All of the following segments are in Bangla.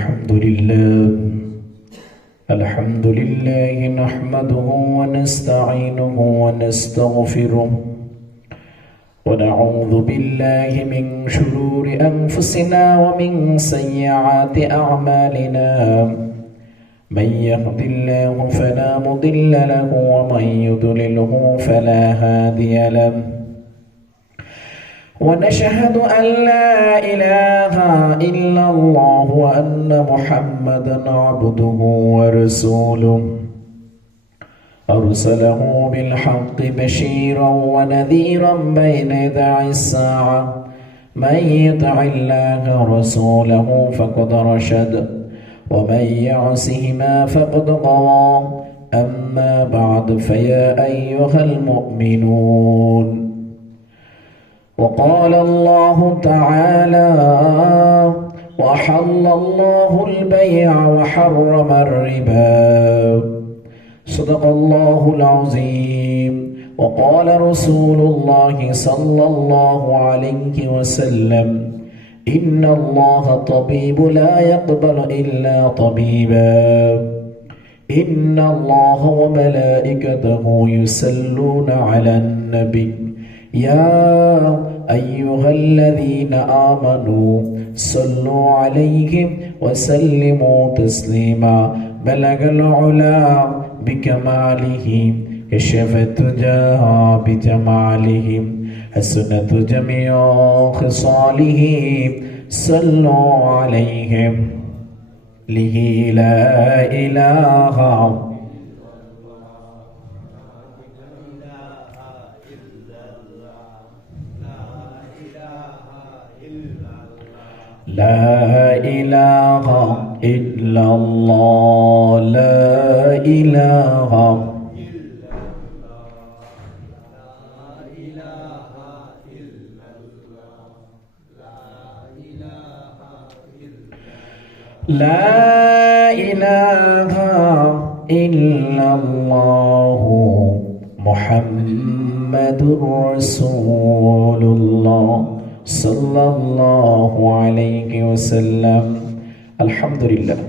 الحمد لله نحمده ونستعينه ونستغفره ونعوذ بالله من شرور أنفسنا ومن سيئات أعمالنا من يهد الله فلا مضل له ومن يضلله فلا هادي له ونشهد أن لا إله إلا الله وأن محمدا عبده ورسوله أرسله بالحق بشيرا ونذيرا بين يدي الساعة من يطع الله ورسوله فقد رشد ومن يعصهما فقد غوى أما بعد فيا أيها المؤمنون وقال الله تعالى وأحل الله البيع وحرم الربا صدق الله العظيم وقال رسول الله صلى الله عليه وسلم إن الله طبيب لا يقبل إلا طبيبا إن الله وملائكته يصلون على النبي يا أيها الذين آمنوا صلوا عليه وسلموا تسليما بلغ العلا بكماله كشف الدجى بجماله حسنت جميع خصاله صلوا عليه له لا إله لا إله إلا الله لا إله لا إله إلا الله محمد رسول الله সাল্লাল্লাহু আলাইহি ওয়াসাল্লাম। আলহামদুলিল্লাহ,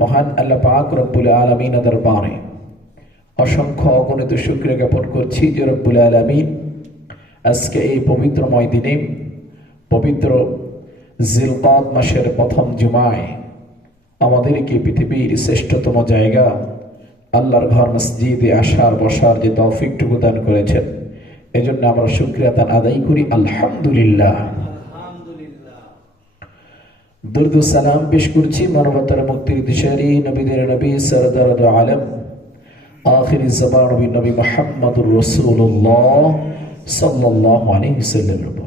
মহান আল্লাহ পাক রব্বুল আলামিনের দরবারে অসংখ্য অগণিত শুকরিয়া জ্ঞাপন করছি যে রব্বুল আলামিন আজকে এই পবিত্রময় দিনে পবিত্র জিলকদ মাসের প্রথম জুমায় আমাদেরকে পৃথিবীর শ্রেষ্ঠতম জায়গা আল্লাহর ঘর মসজিদে আসার বসার যে তৌফিকটুকু দান করেছেন, এজন্য আমরা শুকরিয়া তান আদায় করি। আলহামদুলিল্লাহ, দরুদ সালাম পেশ করছি মানবতার মুক্তির দিশারি নবীদের নবী সরদার দু আলম আখিরি জবান নবী নবী মুহাম্মদুর রাসূলুল্লাহ সাল্লাল্লাহু আলাইহি ওয়াসাল্লামের উপর।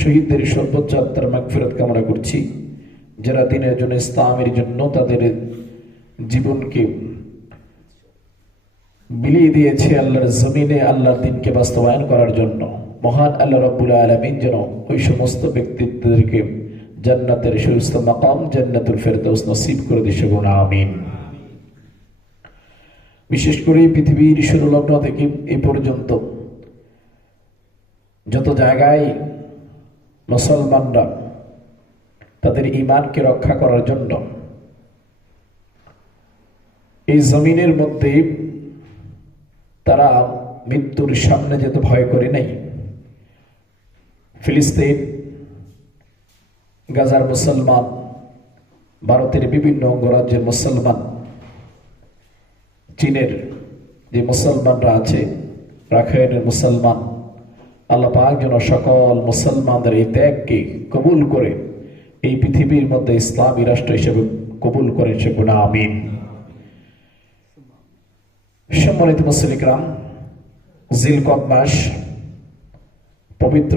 শহীদদের সর্বোচ্চ আত্মার মাগফিরাত কামনা করছি, যারা দিনের জন্য ইসলামের জন্য তাদের জীবনকে বিলিয়ে দিয়েছে আল্লাহর জমিনে আল্লাহর দ্বীনকে বাস্তবায়ন করার জন্য। মহান আল্লাহ রাব্বুল আলামিন যেন ওই সমস্ত ব্যক্তিত্বদেরকে জান্নাতের সুস্থ মাকাম জান্নাতুল ফেরদাউস নসিব করে দিন, সেগুলো আমিন। বিশেষ করে পৃথিবীর শুরু লগ্ন থেকে এই পর্যন্ত যত জায়গায় মুসলমানরা তাদের ঈমানকে রক্ষা করার জন্য এই জমিনের মধ্যে তারা মৃত্যুর সামনে যেতে ভয় করে নাই। ফিলিস্তিন, গাজার মুসলমান, ভারতের বিভিন্ন অঙ্গরাজ্যের মুসলমান, চীনের যে মুসলমানরা আছে, রাখাইনের মুসলমান, আল্লাহ পাক যেন সকল মুসলমানদের এই ত্যাগকে কবুল করে এই পৃথিবীর মধ্যে ইসলামী রাষ্ট্র হিসেবে কবুল করেন, সেগুলো আমিন। সম্মানিত মুসলিম کرام, জিলকদ মাস পবিত্র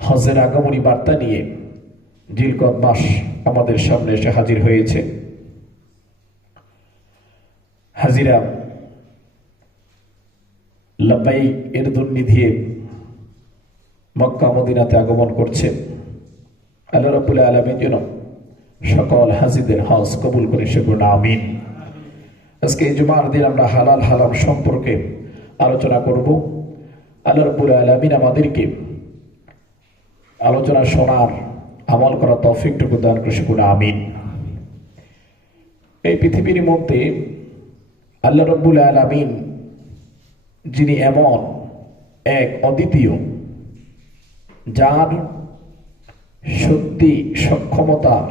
হজের আগমনী বার্তা নিয়ে জিলকদ মাস আমাদের সামনে এসে হাজির হয়েছে। হাজিরা লাব্বাইক এর ধ্বনি দিয়ে মক্কা মদিনাতে আগমন করছে। আল্লাহ রাব্বুল আলামিন যেন সকল হাজিদের হজ কবুল করে, সেগুলো আমিন। আজকে এই জুমার দিন আমরা হালাল হারাম সম্পর্কে আলোচনা করব। আল্লাহ রাব্বুল আলামিন আমাদেরকে আলোচনা শোনার আমল করার তৌফিকটুকু দান করে, সেগুলো আমিন। এই পৃথিবীর মধ্যে আল্লাহ রাব্বুল আলামিন যিনি এমন এক অদ্বিতীয়, যার শক্তি সক্ষমতার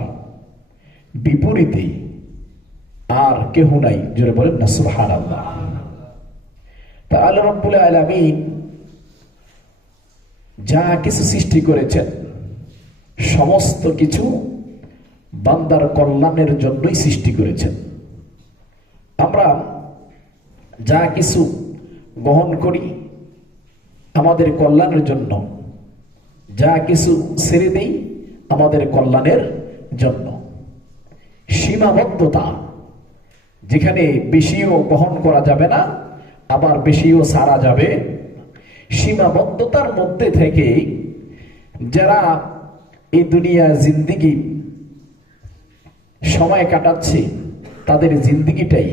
বিপরীতে আর কেহ নাই, জোরে বলেন না সুবহানাল্লাহ। তা আল্লাহ রাব্বুল আলামিন যা কিছু সৃষ্টি করেছেন সমস্ত কিছু বান্দার কল্যাণের জন্যই সৃষ্টি করেছেন। আমরা যা কিছু গ্রহণ করি আমাদের কল্যাণের জন্য, যা কিছু ছেড়ে দেই আমাদের কল্যাণের জন্য। সীমাবদ্ধতা, যেখানে বেশিও গ্রহণ করা যাবে না আবার বেশিও ছাড়া যাবে, সীমাবদ্ধতার মধ্যে থেকে যারা এই দুনিয়া জিন্দিগি সময় কাটাচ্ছে তাদের জিন্দিগিটাই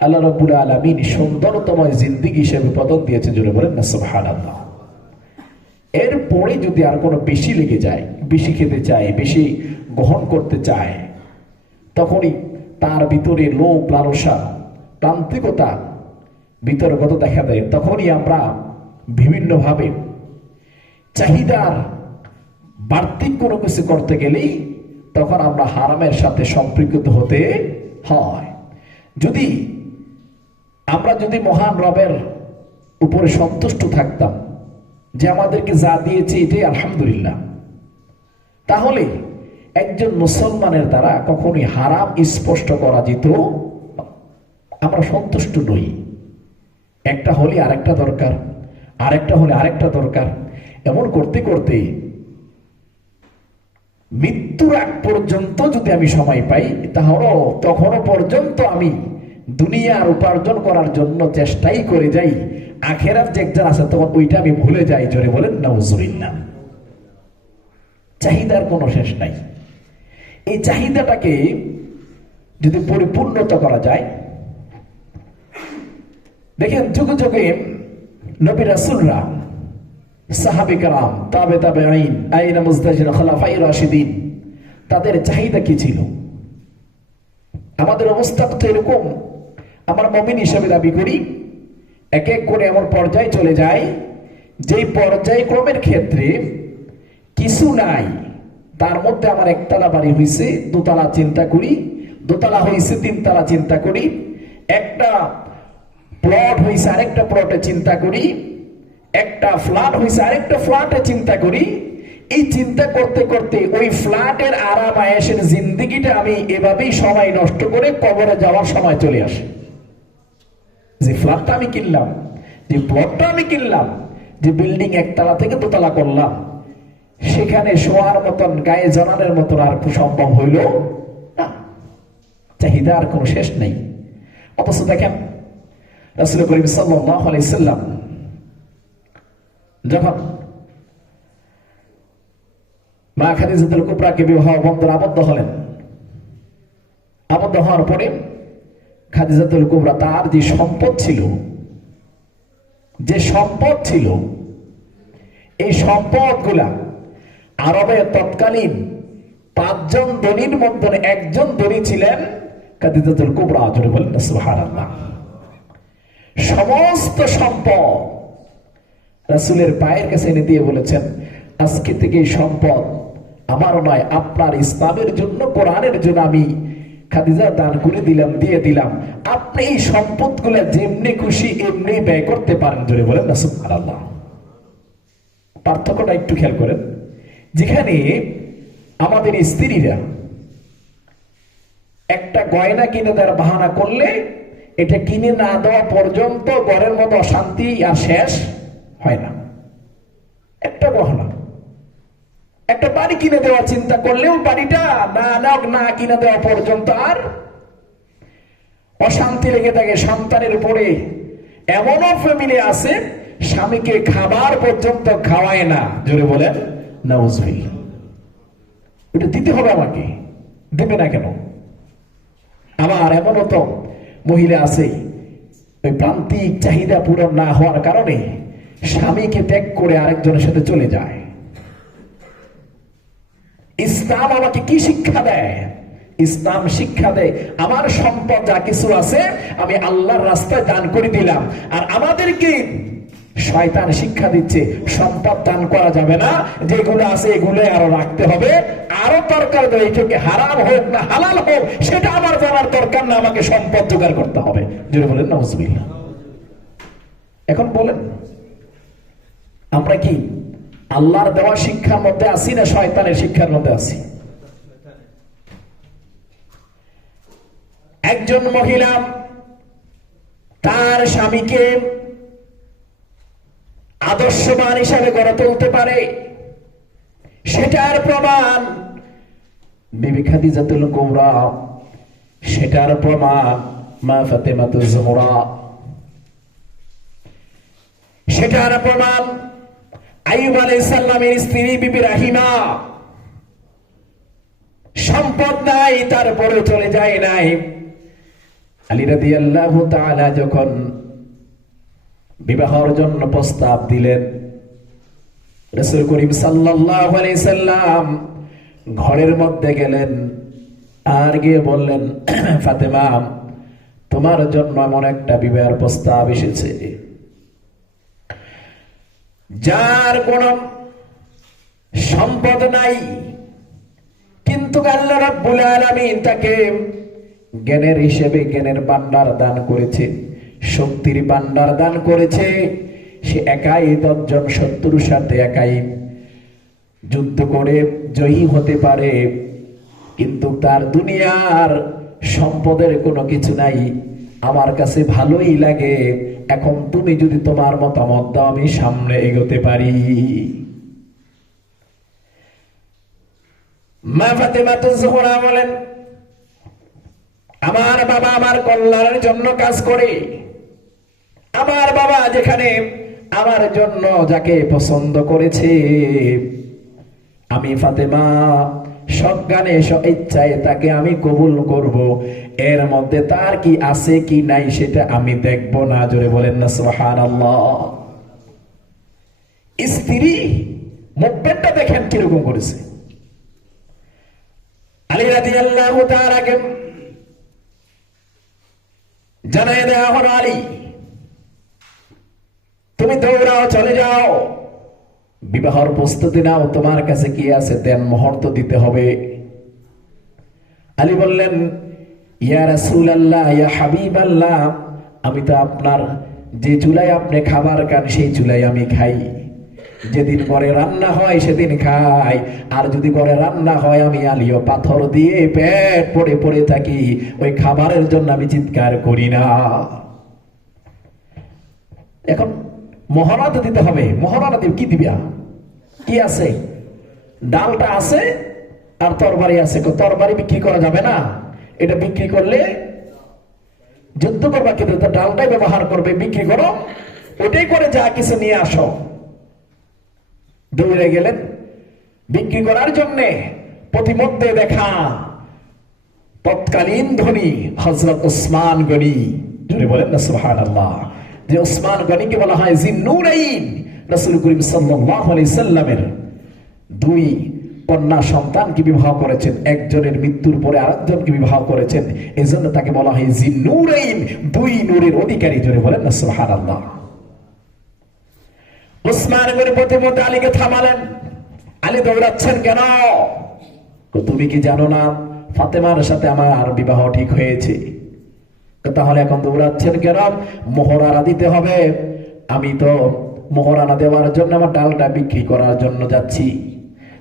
আল্লাহ রাব্বুল আলামিন সুন্দরতম জিন্দিগি হিসেবে প্রদান দিয়েছে, জোরে বলেন না সুবহানাল্লাহ। এরপরে যদি আর কোনো বেশি লেগে যায়, বেশি খেতে চায়, বেশি গ্রহণ করতে চায়, তখনই তার ভিতরে লোভ লালসা প্রান্তিকতা বিতর্কতা দেখা দেয়। তখনই আমরা বিভিন্নভাবে চাহিদার বাড়তি কোনো কিছু করতে গেলেই তখন আমরা হারামের সাথে সম্পৃক্ত হতে হয়। আমরা যদি মহান রবের উপরে সন্তুষ্ট থাকতাম যে আমাদেরকে যা দিয়েছে এটাই আলহামদুলিল্লাহ, তাহলে একজন মুসলমানের দ্বারা কখনোই হারাম স্পষ্ট করা যেত। আমরা সন্তুষ্ট নই, একটা হলে আরেকটা দরকার, আরেকটা হলে আরেকটা দরকার, এমন করতে করতে মৃত্যুর আগ পর্যন্ত যদি আমি সময় পাই তাহলে তখনও পর্যন্ত আমি দুনিয়ার উপার্জন করার জন্য চেষ্টাই করে যাই। আখেরাত যে একজন আছে তখন ওইটা আমি ভুলে যাই, জোরে বলেন নাউজুবিল্লাহ। চাহিদার কোনো শেষ নাই। এই চাহিদাটাকে যদি পরিপূর্ণতা করা যায়, দেখেন যুগে যুগে নবী রাসূলরা, সাহাবে কেরাম, তাবেঈন, আইনা মুজতাহিদিন, খোলাফায়ে রাশিদিন, তাদের চাহিদা কি ছিল? আমাদের অবস্থা তো এরকম, আমরা মুমিন হিসেবে দাবি করি, এক এক করে এমন পর্যায়ে চলে যায় যেই পর্যায়ক্রমের ক্ষেত্রে কিছু নাই, তার মধ্যে আমার একতলা বাড়ি হয়েছে, দোতলা চিন্তা করি, দোতলা হয়েছে তিনতলা চিন্তা করি, একটা প্লট হয়েছে আরেকটা প্লটে চিন্তা করি, একটা ফ্ল্যাট হয়েছে আরেকটা ফ্ল্যাটে চিন্তা করি। এই চিন্তা করতে করতে ওই ফ্ল্যাটের আরাম আয়েশের জিন্দিগিটা আমি এভাবেই সময় নষ্ট করে কবরে যাওয়ার সময় চলে আসে। যে ফ্ল্যাটটা আমি কিনলাম, যে প্লটটা আমি কিনলাম, যে বিল্ডিং একতলা থেকে দোতলা করলাম, সেখানে শোয়ার মতন গায়ে জড়ানোর মতন আর সম্ভব হইল না। চাহিদা আর কোনো শেষ নেই। অথচ দেখেন রাসূল করিম সাল্লাল্লাহু আলাইহি সাল্লাম যখন মা খাদিজাতুল কুবরাকে বিবাহ বন্ধনে আবদ্ধ হলেন, আবদ্ধ হওয়ার পরে খাদিজাতুল কুবরা তার যে সম্পদ ছিল এই সম্পদগুলা আরবে তৎকালীন 5 জন ধনীর মধ্যে একজন ধনী ছিলেন খাদিজাতুল কুবরা, জোরে বলেন সুবহানাল্লাহ। সমস্ত সম্পদ রাসূলের পায়ের কাছে এনে দিয়ে বলেছেন, আজকে থেকে এই সম্পদ আমার নয়, আপনার ইসলামের জন্য, কোরআনের জন্য আমি খাদিজা দান করে দিলাম, দিয়ে দিলাম। আপনি এই সম্পদগুলো যেমনি খুশি এমনি ব্যয় করতে পারেন, জোরে বলেন না সুবহানাল্লাহ। পার্থক্যটা একটু খেয়াল করেন। যেখানে আমাদের স্ত্রীরা একটা গয়না কিনে দেওয়ার বাহানা করলে এটা কিনে না দেওয়া পর্যন্ত ঘরের মতো অশান্তি আর শেষ হয় না। একটা গহনা, একটা বাড়ি কিনে দেওয়ার চিন্তা করলেও বাড়িটা না কিনে দেওয়া পর্যন্ত আর অশান্তি লেগে থাকে সন্তানের উপরে। এমনও ফ্যামিলি আছে স্বামীকে খাবার পর্যন্ত খাওয়ায় না, জোরে বলেন নাউজুবিল্লাহ। ওটা দিতে হবে আমাকে, দেবে না কেন? আবার এমনও তো মহিলা আছে ওই প্রান্তিক চাহিদা পূরণ না হওয়ার কারণে স্বামীকে ত্যাগ করে আরেকজনের সাথে চলে যায়। ইসলাম আমাকে কি শিক্ষা দেয়? ইসলাম শিক্ষা দেয় আমার সম্পদ যা কিছু আছে আমি আল্লাহর রাস্তায় দান করে দিলাম। আর আমাদেরকে শয়তান শিক্ষা দিচ্ছে সম্পদ দান করা যাবে না, যেগুলো আছে এগুলো আরো রাখতে হবে, আরো দরকার দেয় এটাকে হারাম হোক না হালাল হোক সেটা আমার জানার দরকার না, আমাকে সম্পদ জোগাড় করতে হবে। জোরে বলেন নাউজুবিল্লাহ। এখন বলেন আমরা কি আল্লাহর দেওয়া শিক্ষার মধ্যে আছি না শয়তানের শিক্ষার মধ্যে আছি? একজন মহিলা তার স্বামীকে আদর্শবান হিসাবে গড়ে তুলতে পারে, সেটার প্রমাণ বিবি খাদিজাতুল কুবরা, সেটার প্রমাণ মা ফাতেমাতুজ জোহরা, সেটার প্রমাণ আইয়ুব আলাইহিস সালামের স্ত্রী বিবি রাহিমা। সম্পদ নাই তারপরে চলে যায় নাই। আলী রাদিয়াল্লাহু তাআলা যখন বিবাহের জন্য প্রস্তাব দিলেন, রাসূল করিম সাল্লাল্লাহু আলাইহি সাল্লাম ঘরের মধ্যে গেলেন আর গিয়ে বললেন, ফাতেমা তোমার জন্য এমন একটা বিবাহের প্রস্তাব এসেছে যার কোন সম্পদ নাই, কিন্তু আল্লাহ রাব্বুল আলামিন তাকে জ্ঞানের হিসেবে জ্ঞানের ভান্ডার দান করেছে, শক্তির ভান্ডার দান করেছে। সে একাই 10 জন শত্রুর সাথে একাই যুদ্ধ করে জয়ী হতে পারে, কিন্তু তার দুনিয়ার সম্পদের কোনো কিছু নাই। আমার কাছে ভালোই লাগে, এখন তুমি যদি তোমার মতামত দাও আমি সামনে এগোতে পারি। মা ফাতেমাতুজ জোহরা বলেন, আমার বাবা আমার কল্যাণের জন্য কাজ করে, আমার বাবা যেখানে আমার জন্য যাকে পছন্দ করেছে আমি ফাতেমা সজ্ঞানে ইচ্ছায় তাকে আমি কবুল করব, এর মধ্যে তার কি আছে কি নাই সেটা আমি দেখব না। জোরে বলেন না সুবহানাল্লাহ। স্ত্রী মুভমেন্টটা দেখেন কিরকম করেছে। আলী রাদিয়াল্লাহু তাআলা কে জানায় দেয়া হলো, আলী তুমি দৌড়াও, চলে যাও, বিবাহের প্রস্তুতি নাও, তোমার কাছে কি আছে দেন মোহর তো দিতে হবে। আলী বললেন, ইয়া রাসূলুল্লাহ ইয়া হাবিবাল্লাহ, আমি তো আপনার যে চুলায় আপনি খাবার খান সেই চুলায় আমি খাই, যেদিন ঘরে রান্না হয় সেদিন খাই, আর যদি ঘরে রান্না হয় আমি আলীও পাথর দিয়ে পেট পড়ে পড়ে থাকি, ওই খাবারের জন্য আমি চিৎকার করি না। এখন মহড়া তো দিতে হবে, মহড়া না দিব কি দিবা, কি আছে? ডালটা আছে আর তরবারি আছে, তরবারি বিক্রি করা যাবে না, এটা বিক্রি করলে যুদ্ধ করবা, কিন্তু ডালটাই ব্যবহার করবে, বিক্রি করো, ওটাই করে যা কিছু নিয়ে আসো। দৌড়ে গেলেন বিক্রি করার জন্য। প্রতিমধ্যে দেখা তৎকালীন ধনী হযরত উসমান গনি, যদি বলেন না সুবহানাল্লাহ, যে উসমান গনিকে বলা হয় জিন্নুরাইন, রাসূল করিম সাল্লাল্লাহু আলাইহি সাল্লামের 2 কন্যা সন্তানকে বিবাহ করেছেন, একজনের মৃত্যুর পরে আরেকজনকে বিবাহ করেছেন, এজন্য তাকে বলা হয় জিন্নুরাইন, 2 নূরের অধিকারী। জোরে বলেন না সুবহানাল্লাহ। উসমান গনি প্রতিমধ্যে আলীকে থামালেন। আলী দৌড়াচ্ছেন কেন? তুমি কি জানো না ফাতেমার সাথে আমার বিবাহ ঠিক হয়েছে? তাহলে এখন দৌড়াচ্ছেন কেন? মোহরানা দিতে হবে। আমি তো মোহরানা দেওয়ার জন্য আমার ডালটা বিক্রি করার জন্য যাচ্ছি।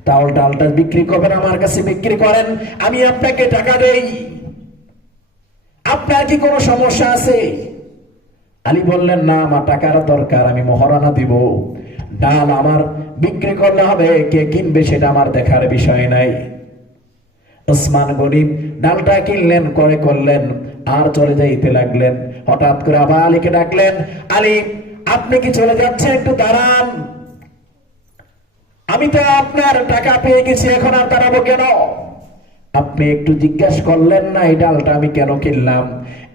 তাহলে ডালটা বিক্রি করবেন, আমার কাছে বিক্রি করেন, আমি আপনাকে টাকা দেই, আপনার কি কোনো সমস্যা আছে? আলী বললেন, না আমার টাকার দরকার, আমি মোহরানা দিব, ডাল আমার বিক্রি করলে হবে, কে কিনবে সেটা আমার দেখার বিষয় নাই। উসমান গনি ডালটা কিনলেন, করে করলেন আর চলে যাইতে লাগলেন। হঠাৎ করে আবার আলীকে ডাকলেন, আলী আপনি কি চলে যাচ্ছেন? একটু দাঁড়ান, আমি তো আপনার টাকা পেয়ে গেছি, এখন আর দাঁড়াবো কেন? আপনি একটু জিজ্ঞাসা করলেন না এই ডালটা আমি কেন কিনলাম?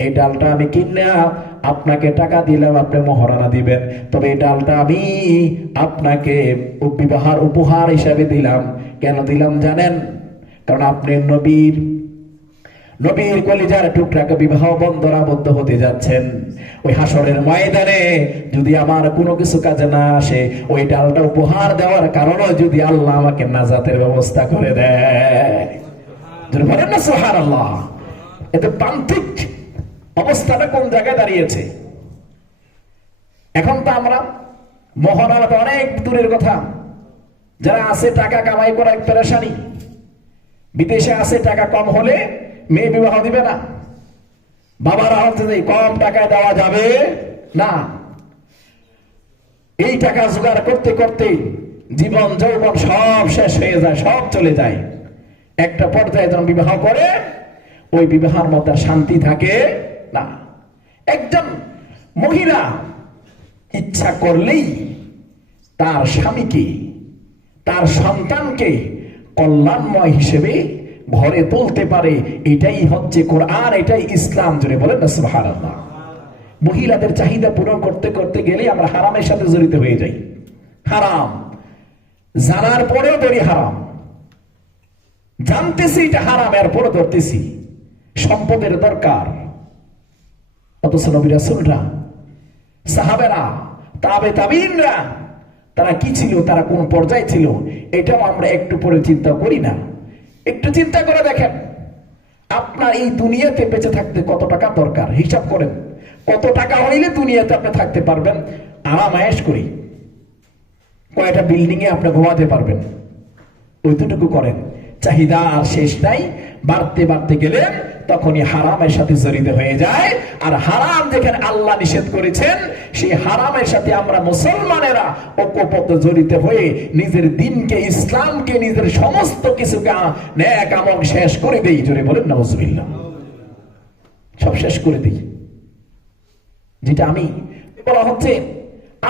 এই ডালটা আমি কিনে আপনাকে টাকা দিলাম, আপনি মোহরানা দিবেন, তবে এই ডালটা আমি আপনাকে বিবাহের উপহার হিসাবে দিলাম। কেন দিলাম জানেন? কারণ আপনি নবীর নবীর কলিজার টুকরাকে বিবাহ বন্ধনে আবদ্ধ হতে যাচ্ছেন, ওই হাসরের ময়দানে যদি আমার কোনো কিছু কাজে না আসে, ওই ডালটা উপহার দেওয়ার কারণে যদি আল্লাহ আমাকে নাজাতের ব্যবস্থা করে দেয়, যদি বলেন না সুবহানাল্লাহ। এতে প্রান্তিক অবস্থাটা কোন জায়গায় দাঁড়িয়েছে। এখন তো আমরা মহড়া তো অনেক দূরের কথা, যারা আছে টাকা কামাই করা এক পেরেশানি, বিদেশে আছে টাকা কম হলে মেয়ে বিবাহ দিবে না, বাবারা হচ্ছে যে কম টাকায় দেওয়া যাবে না। এই টাকা জোগাড় করতে করতে জীবন যৌবন সব শেষ হয়ে যায়, সব চলে যায়। একটা পর্যায়ে যখন বিবাহ করে, ওই বিবাহের মধ্যে শান্তি থাকে না। একজন মহিলা ইচ্ছা করলেই তার স্বামীকে, তার সন্তানকে কল্যাণময় হিসেবে ঘরে তুলতে পারে। এটাই হচ্ছে কোরআন, এটাই ইসলাম। জুড়ে বলেন না সুবহানাল্লাহ। মহিলাদের চাহিদা পূরণ করতে করতে গেলে আমরা হারামের সাথে জড়িত হয়ে যাই। হারাম জানার পরেও ধরি হারাম, জানতেছি এটা হারাম, এরপরে ধরতেছি। সম্পদের দরকার, অথচ নবী রাসূলরা, সাহাবেরা, তাবে তাবিনরা, তারা কি ছিল, তারা কোন পর্যায়ে ছিল, এটাও আমরা একটু পরে চিন্তা করি না। একটু চিন্তা করে দেখেন, আপনার এই দুনিয়াতে বেঁচে থাকতে কত টাকা দরকার, হিসাব করেন। কত টাকা হইলে দুনিয়াতে আপনি থাকতে পারবেন আরাম আয়েশ করি, কয়টা বিল্ডিং এ আপনি ঘুমাতে পারবেন, ওইটুকু করেন। চাহিদা আর শেষ নাই, বাড়তে বাড়তে গেলে তখনই হারামের সাথে জড়িত হয়ে যায়। আর হারাম যেখানে আল্লাহ নিষেধ করেছেন, সেই হারামের সাথে আমরা মুসলমানেরা ঐক্যবদ্ধ জড়িত হয়ে নিজের দিনকে, ইসলামকে, নিজের সমস্ত কিছুকে নেক আমল শেষ করে দেই। জোরে বলেন নাউজুবিল্লাহ। সব শেষ করে দিই। যেটা আমি বলা হচ্ছে,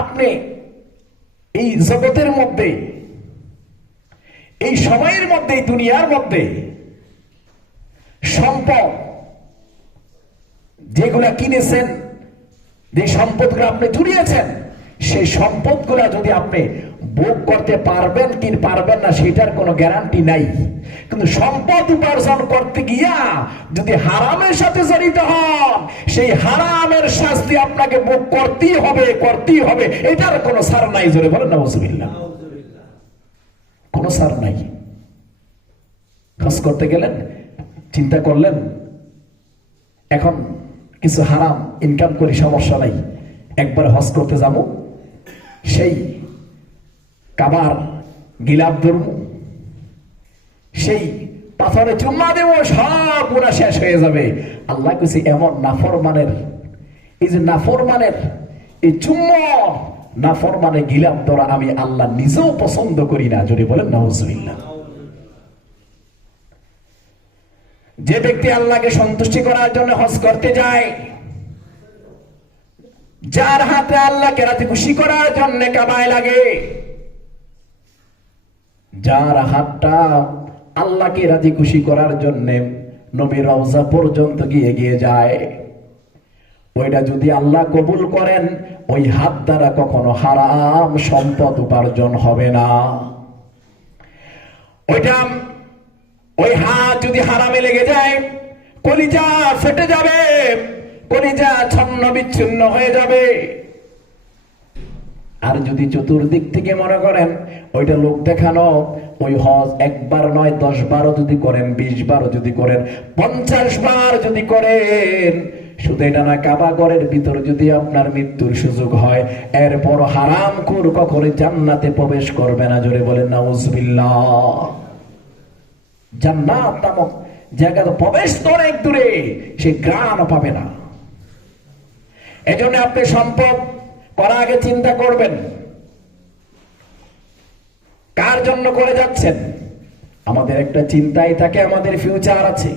আপনি এই জগতের মধ্যে, এই সময়ের মধ্যে, এই দুনিয়ার মধ্যে সম্পদ যেগুলা কিনেছেন, যে সম্পদগুলো আপনি জুড়িয়েছেন, সেই সম্পদগুলা যদি আপনি ভোগ করতে পারবেন কি পারবেন না, সেটার কোনো গ্যারান্টি নাই। কিন্তু সম্পদ উপার্জন করতে গিয়া যদি হারামের সাথে জড়িত হন, সেই হারামের শাস্তি আপনাকে ভোগ করতেই হবে, করতেই হবে। এটার কোনো ছাড় নাই। জোরে বলেন নাউজুবিল্লাহ। কোনো ছাড় নাই। খরচ করতে গেলেন, চিন্তা করলেন এখন কিছু হারাম ইনকাম করি, সমস্যা নাই, একবার হজ করতে যাব, সেই কাবার গিলাপ ধরব, সেই পাথরে চুম্মা দেব, সব গুনাহ শেষ হয়ে যাবে। আল্লাহ কইছে এমন নাফরমানের, এই যে নাফরমানের এই চুম্বন, নাফরমানের গিলাপ ধরা আমি আল্লাহ নিজেও পছন্দ করি না। যদি বলেন নাউজুবিল্লাহ। যে ব্যক্তি আল্লাহকে সন্তুষ্টি করার জন্য হজ করতে যায়, যার হাতে আল্লাহকে রাজি খুশি করার জন্য কামাই লাগে, যার হাতটা আল্লাহকে রাজি খুশি করার জন্য নবীর রওজা পর্যন্ত গিয়ে যায়, ওইটা যদি আল্লাহ কবুল করেন, ওই হাত দ্বারা কখনো হারাম সম্পদ উপার্জন হবে না। ওইটা, ওই হাত যদি হারামে লেগে যায়, কলিজা ফেটে যাবে, কলিজা ছন্ন বিচ্ছিন্ন হয়ে যাবে। আর যদি চতুর্দিক থেকে মনে করেন ওইটা লোক দেখানো, ওই হজ একবার নয় 10 বারও যদি করেন, 20 বারও যদি করেন, 50 বার যদি করেন, শুধু এটা না, কাবা ঘরের ভিতর যদি আপনার মৃত্যুর সুযোগ হয়, এরপর হারামখোর কখনো জান্নাতে প্রবেশ করবে না। জোরে বলেন নাউজুবিল্লাহ। জান্নাত নামক জায়গা তো প্রবেশ তো অনেক দূরে, সে গ্রাম পাবে না। এজন্য আপনি সম্পদ করার আগে চিন্তা করবেন, কার জন্য করে যাচ্ছেন। আমাদের একটা চিন্তাই থাকে, আমাদের ফিউচার আছে,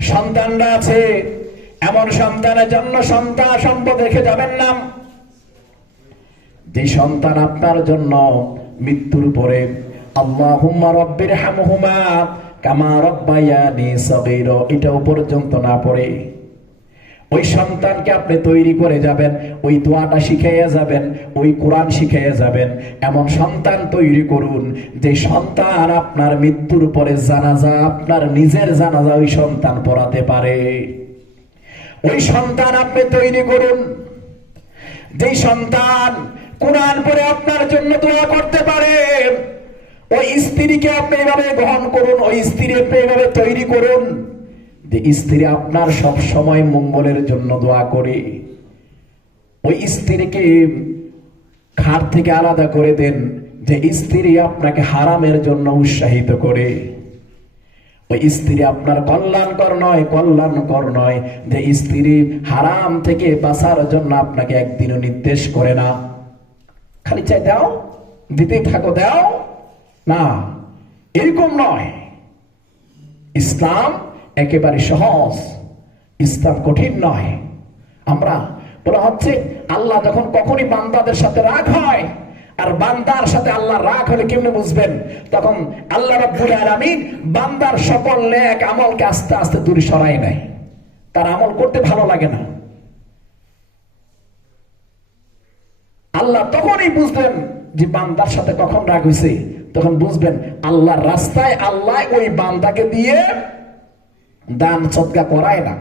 সন্তানরা আছে। এমন সন্তানের জন্য সন্তান সম্পদ রেখে যাবেন না, যে সন্তান আপনার জন্য মৃত্যুর পরে আল্লাহুম্মা রাব্বিরহামহুমা কামা রাব্বায়ানি সগীরা এটাও পর্যন্ত না পড়ে, ওই সন্তানকে আপনি তৈরি করে যাবেন, ওই দোয়াটা শিখাইয়া যাবেন, ওই কোরআন শিখাইয়া যাবেন। এমন সন্তান তৈরি করুন যে সন্তান আপনার মৃত্যুর পরে জানাজা, আপনার নিজের জানাজা ওই সন্তান পড়াতে পারে। ওই সন্তান আপনি তৈরি করুন যে সন্তান কোরআন পড়ে আপনার জন্য দোয়া করতে পারে। ওই স্ত্রীকে আপনি এভাবে গ্রহণ করুন, ওই স্ত্রী আপনি এভাবে তৈরি করুন যে স্ত্রী আপনার সব সময় মঙ্গলের জন্য দোয়া করে। ওই স্ত্রীকে খাট থেকে আলাদা করে দেন যে স্ত্রী আপনাকে হারামের জন্য উৎসাহিত করে। ওই স্ত্রী আপনার কল্যাণকর নয় যে স্ত্রী হারাম থেকে বাঁচার জন্য আপনাকে একদিনও নির্দেশ করে না, খালি চাই দাও, দিতেই থাকো, দাও না, এরকম নয়। ইসলাম একেবারে সহজ, ইসলাম কঠিন নয়। আমরা বলা হচ্ছে আল্লাহ যখন কখনই বান্দাদের সাথে রাগ হয়, আর বান্দার সাথে আল্লাহ রাগ হলে কেমনে বুঝবেন? তখন আল্লাহ রাব্বুল আলামিন বান্দার সকল নেক আমলকে আস্তে আস্তে দূরে সরাই নেয়, তার আমল করতে ভালো লাগে না। আল্লাহ তখনই বুঝলেন যে বান্দার সাথে কখন রাগ হয়েছে, তখন বুঝবেন আল্লাহর রাস্তায় আল্লাহ ওই বান্দাকে দিয়ে দান সদকা করায় না।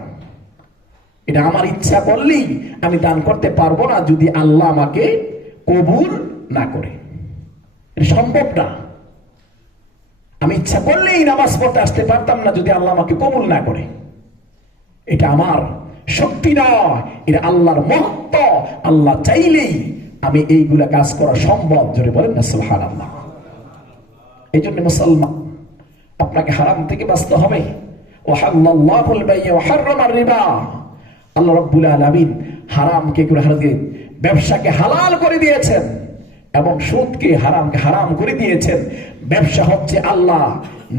এটা আমার ইচ্ছা করলেই আমি দান করতে পারবো না যদি আল্লাহ আমাকে কবুল না করে, এটা সম্ভব না। আমি ইচ্ছা করলেই নামাজ পড়তে আসতে পারতাম না যদি আল্লাহ আমাকে কবুল না করে। এটা আমার শক্তি নয়, এটা আল্লাহর মহত্ব। আল্লাহ চাইলেই আমি এইগুলা কাজ করা সম্ভব। জোরে বলেন না সুবহানাল্লাহ। এই জন্য মুসলমান, আপনাকে হারাম থেকে বাঁচতে হবে। ওয়াহাল্লাল্লাহুল বাই'a ওয়া হাররামার রিবা। আল্লাহ রাব্বুল আলামিন হারামকে ব্যবসাকে হালাল করে দিয়েছেন এবং সুদকে হারাম করে দিয়েছেন। ব্যবসা হচ্ছে, আল্লাহ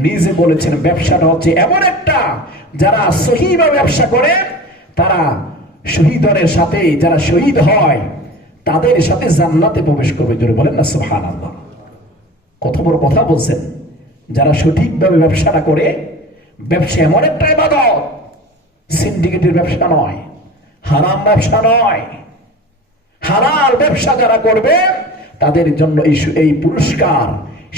নিজে বলেছেন, ব্যবসাটা হচ্ছে এমন একটা, যারা সহিভাবে ব্যবসা করে তারা শহীদের সাথে, যারা শহীদ হয় তাদের সাথে জান্নাতে প্রবেশ করবে। জোরে বলেন না সুবহানাল্লাহ। কত বড় কথা বলছেন। যারা সঠিকভাবে ব্যবসাটা করে, ব্যবসা এমন একটা ইবাদত, সিন্ডিকেটের ব্যবসা নয়, হারাম ব্যবসা নয়। হালাল ব্যবসা যারা করবে তাদের জন্য এই পুরস্কার।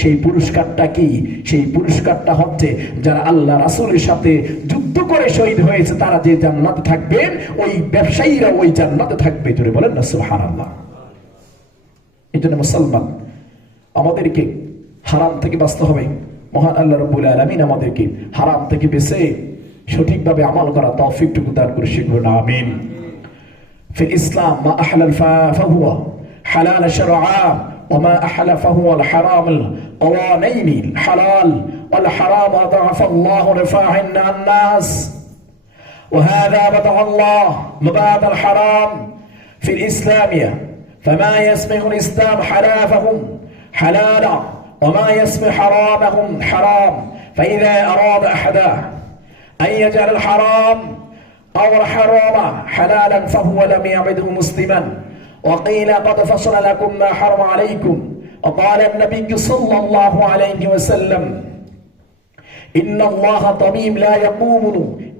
সেই পুরস্কারটা কি? সেই পুরস্কারটা হচ্ছে যারা আল্লাহ রাসূলের সাথে যুদ্ধ করে শহীদ হয়েছে, তারা যে জান্নাতে থাকবেন, ওই ব্যবসায়ীরা ওই জান্নাতে থাকবে। জোরে বলেন না সুবহানাল্লাহ। এই জন্য মুসলমান, আমাদেরকে হারাম থেকে বাঁচতে হবে। মহান আল্লাহ রাব্বুল আলামিন আমাদেরকে হারাম থেকে বেঁচে সঠিকভাবে আমল করা তৌফিকটুকু দান করে শিখুন, আমিন। في الإسلام ما أحلل فهو حلال شرعا وما أحل فهو الحرام القوانين. الحلال والحرام ضعف الله رفاعنا الناس، وهذا بدأ الله مبادئ الحرام في الإسلامية، فما يسمح الإسلام حلافهم حلالا وما يسمح حرامهم حرام. فإذا أراد أحدا أن يجعل الحرام أو الحرام حلالا فهو لم يعبده مسلما. وقيل قد فصل لكم ما حرم عليكم. وقال النبي صلى الله عليه وسلم إن الله طبيب لا يقوم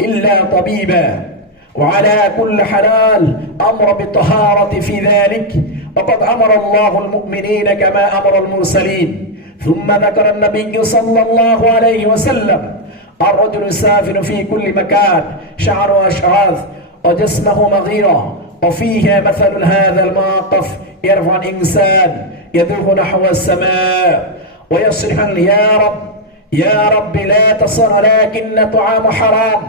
إلا طبيبا، وعلى كل حلال أمر بالطهارة في ذلك، وقد أمر الله المؤمنين كما أمر المرسلين. ثم ذكر النبي صلى الله عليه وسلم الرجل يسافر في كل مكان شعره أشعاث وجسمه مغيرة، وفيه مثل هذا الموقف يرفع الإنسان يده نحو السماء ويصرخ يا رب لا تصر، لكن طعام حرام،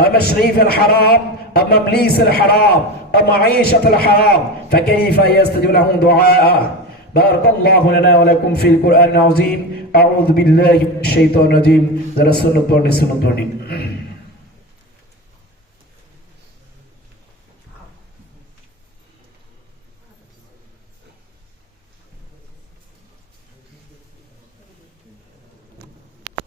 ومشريف الحرام، وممليس الحرام، ومعيشة الحرام، فكيف يستجب له دعاء؟ بارك الله لنا ولكم في القرآن العظيم. أعوذ بالله من الشيطان الرجيم. ذرا سنة